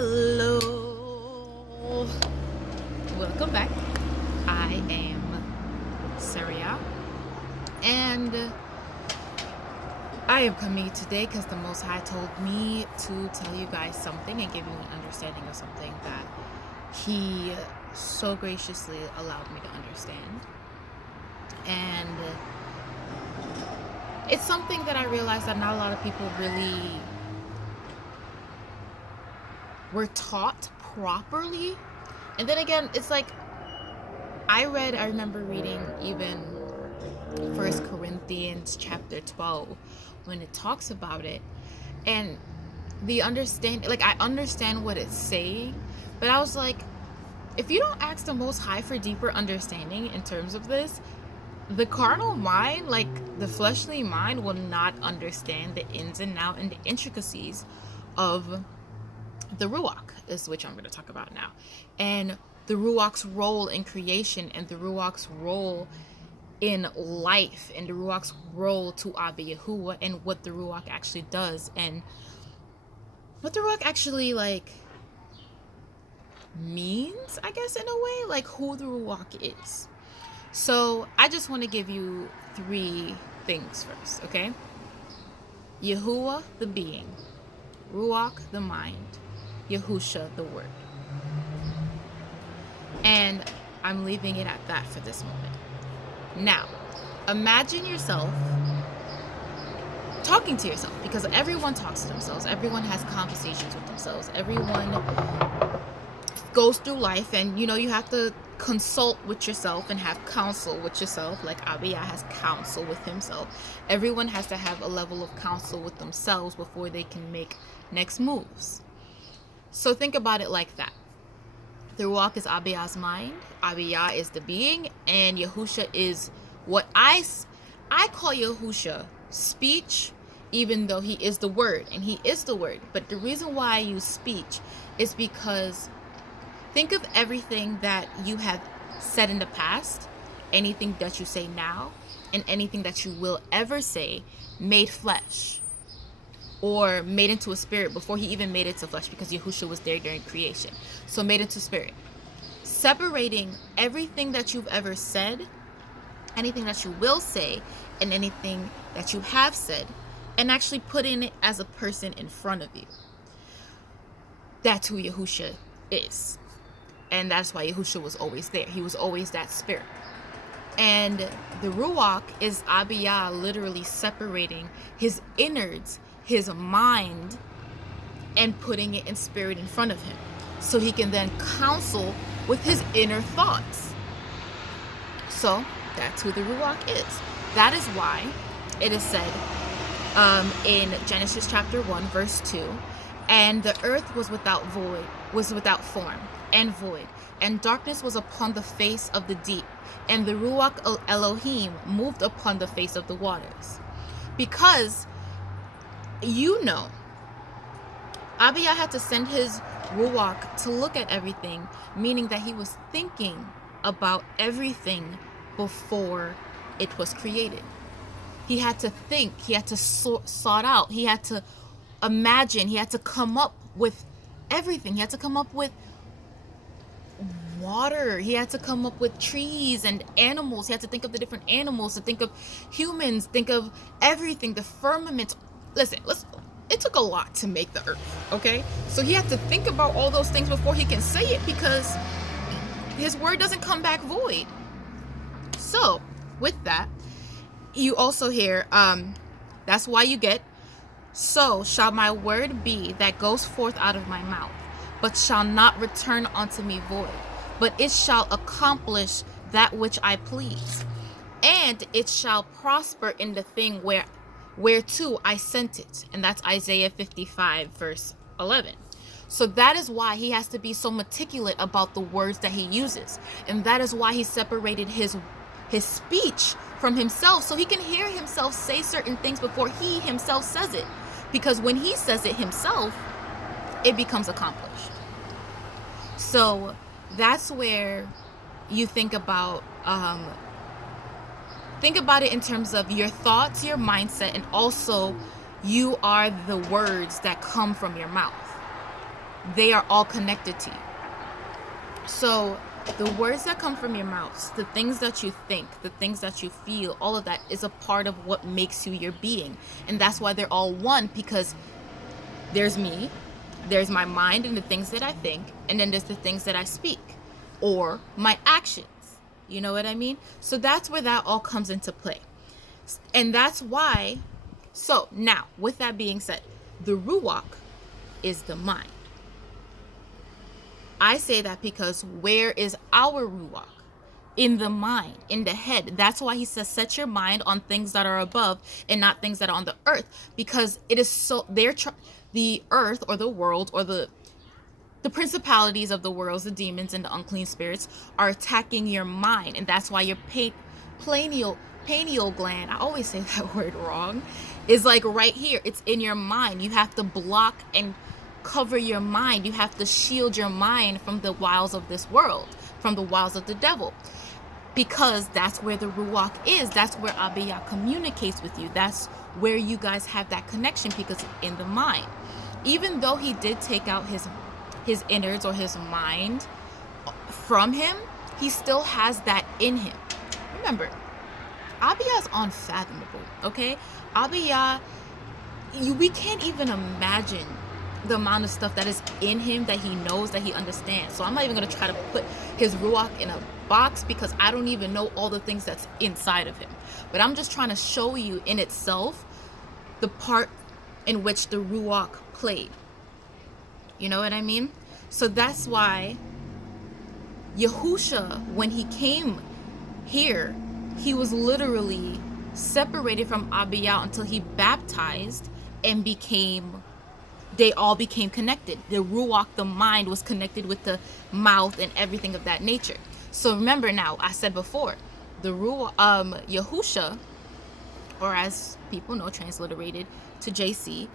Hello, welcome back. I am Saria, and I am coming today because the Most High told me to tell you guys something and give you an understanding of something that He so graciously allowed me to understand. And it's something that I realized that not a lot of people really were taught properly. And then again, it's like I remember reading even 1 Corinthians chapter 12 when it talks about it, and I understand what it's saying, but I was like, if you don't ask the Most High for deeper understanding in terms of this, the carnal mind, like the fleshly mind, will not understand the ins and outs and the intricacies of the Ruach, is which I'm going to talk about now, and the Ruach's role in creation, and the Ruach's role in life, and the Ruach's role to Abba Yahuah, and what the Ruach actually does, and what the Ruach actually means, I guess, in a way, like who the Ruach is. So I just want to give you 3 things first, okay? Yahuah, the being; Ruach, the mind; Yahusha, the word. And I'm leaving it at that for this moment. Now, imagine yourself talking to yourself, because everyone talks to themselves. Everyone has conversations with themselves. Everyone goes through life, and you have to consult with yourself and have counsel with yourself, like Abiyah has counsel with himself. Everyone has to have a level of counsel with themselves before they can make next moves. So think about it like that. The Ruach is Abiyah's mind, Abiyah is the being, and Yahusha is what I call Yahusha speech, even though he is the word, and he is the word. But the reason why I use speech is because think of everything that you have said in the past, anything that you say now, and anything that you will ever say made flesh, or made into a spirit before he even made it to flesh, because Yahusha was there during creation. So made into spirit. Separating everything that you've ever said, anything that you will say, and anything that you have said, and actually putting it as a person in front of you. That's who Yahusha is. And that's why Yahusha was always there. He was always that spirit. And the Ruach is Abiyah literally separating his innards, his mind, and putting it in spirit in front of him, so he can then counsel with his inner thoughts. So that's who the Ruach is. That is why it is said in Genesis chapter 1 verse 2, and the earth was without form and void, and darkness was upon the face of the deep, and the Ruach Elohim moved upon the face of the waters. Because Abiyah had to send his Ruach to look at everything, meaning that he was thinking about everything before it was created. He had to think, he had to sort out, he had to imagine, he had to come up with everything. He had to come up with water, he had to come up with trees and animals, he had to think of the different animals, to think of humans, think of everything, the firmament. Listen, it took a lot to make the earth, okay? So he had to think about all those things before he can say it, because his word doesn't come back void. So with that, you also hear, that's why you get, so shall my word be that goes forth out of my mouth, but shall not return unto me void, but it shall accomplish that which I please, and it shall prosper in the thing whereto I sent it. And that's Isaiah 55 verse 11. So that is why he has to be so meticulous about the words that he uses, and that is why he separated his speech from himself, so he can hear himself say certain things before he himself says it, because when he says it himself, it becomes accomplished. So that's where you think about it in terms of your thoughts, your mindset, and also you are the words that come from your mouth. they are all connected to you. So the words that come from your mouth, the things that you think, the things that you feel, all of that is a part of what makes you your being. And that's why they're all one, because there's me, there's my mind and the things that I think, and then there's the things that I speak or my actions. You know what I mean? So that's where that all comes into play. And that's why, so now with that being said, the Ruach is the mind. I say that because where is our Ruach? In the mind, in the head. That's why he says, set your mind on things that are above and not things that are on the earth. Because it is so, the earth or the world or the principalities of the worlds, the demons and the unclean spirits are attacking your mind. And that's why your pineal gland, I always say that word wrong, is like right here. It's in your mind. You have to block and cover your mind. You have to shield your mind from the wiles of this world, from the wiles of the devil, because that's where the Ruach is. That's where Abiyah communicates with you. That's where you guys have that connection, because it's in the mind. Even though he did take out his innards or his mind from him, he still has that in him. Remember, Abiyah is unfathomable, okay? Abiyah, we can't even imagine the amount of stuff that is in him that he knows, that he understands. So I'm not even going to try to put his Ruach in a box, because I don't even know all the things that's inside of him. But I'm just trying to show you in itself the part in which the Ruach played. You know what I mean? So that's why Yahusha, when he came here, he was literally separated from Abiyah until he baptized and they all became connected. The Ruach, the mind, was connected with the mouth and everything of that nature. So remember now, I said before, the Ruach, Yahusha, or as people know, transliterated to JC,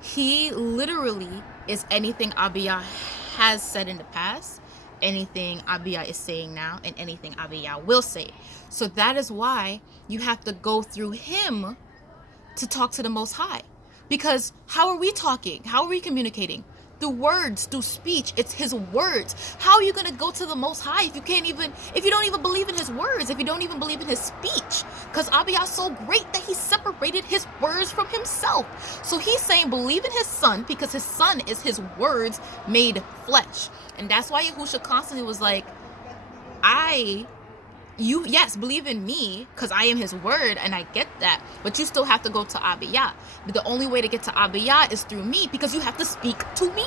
he literally is anything Abiyah has said in the past, anything Abiyah is saying now, and anything Abiyah will say. So that is why you have to go through him to talk to the Most High. Because how are we talking? How are we communicating? Through words, through speech. It's his words. How are you going to go to the Most High if you don't even believe in his words, if you don't even believe in his speech? Because Abiyah is so great that he separated his words from himself. So he's saying believe in his son, because his son is his words made flesh. And that's why Yahusha constantly was like, yes, believe in me, because I am his word, and I get that, but you still have to go to Abiyah. But the only way to get to Abiyah is through me, because you have to speak to me.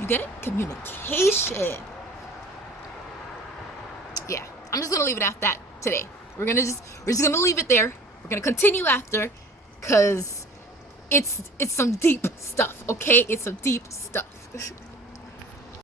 You get it? Communication. Yeah, I'm just gonna leave it at that today. We're just gonna leave it there. We're gonna continue after, because it's some deep stuff, okay? It's some deep stuff.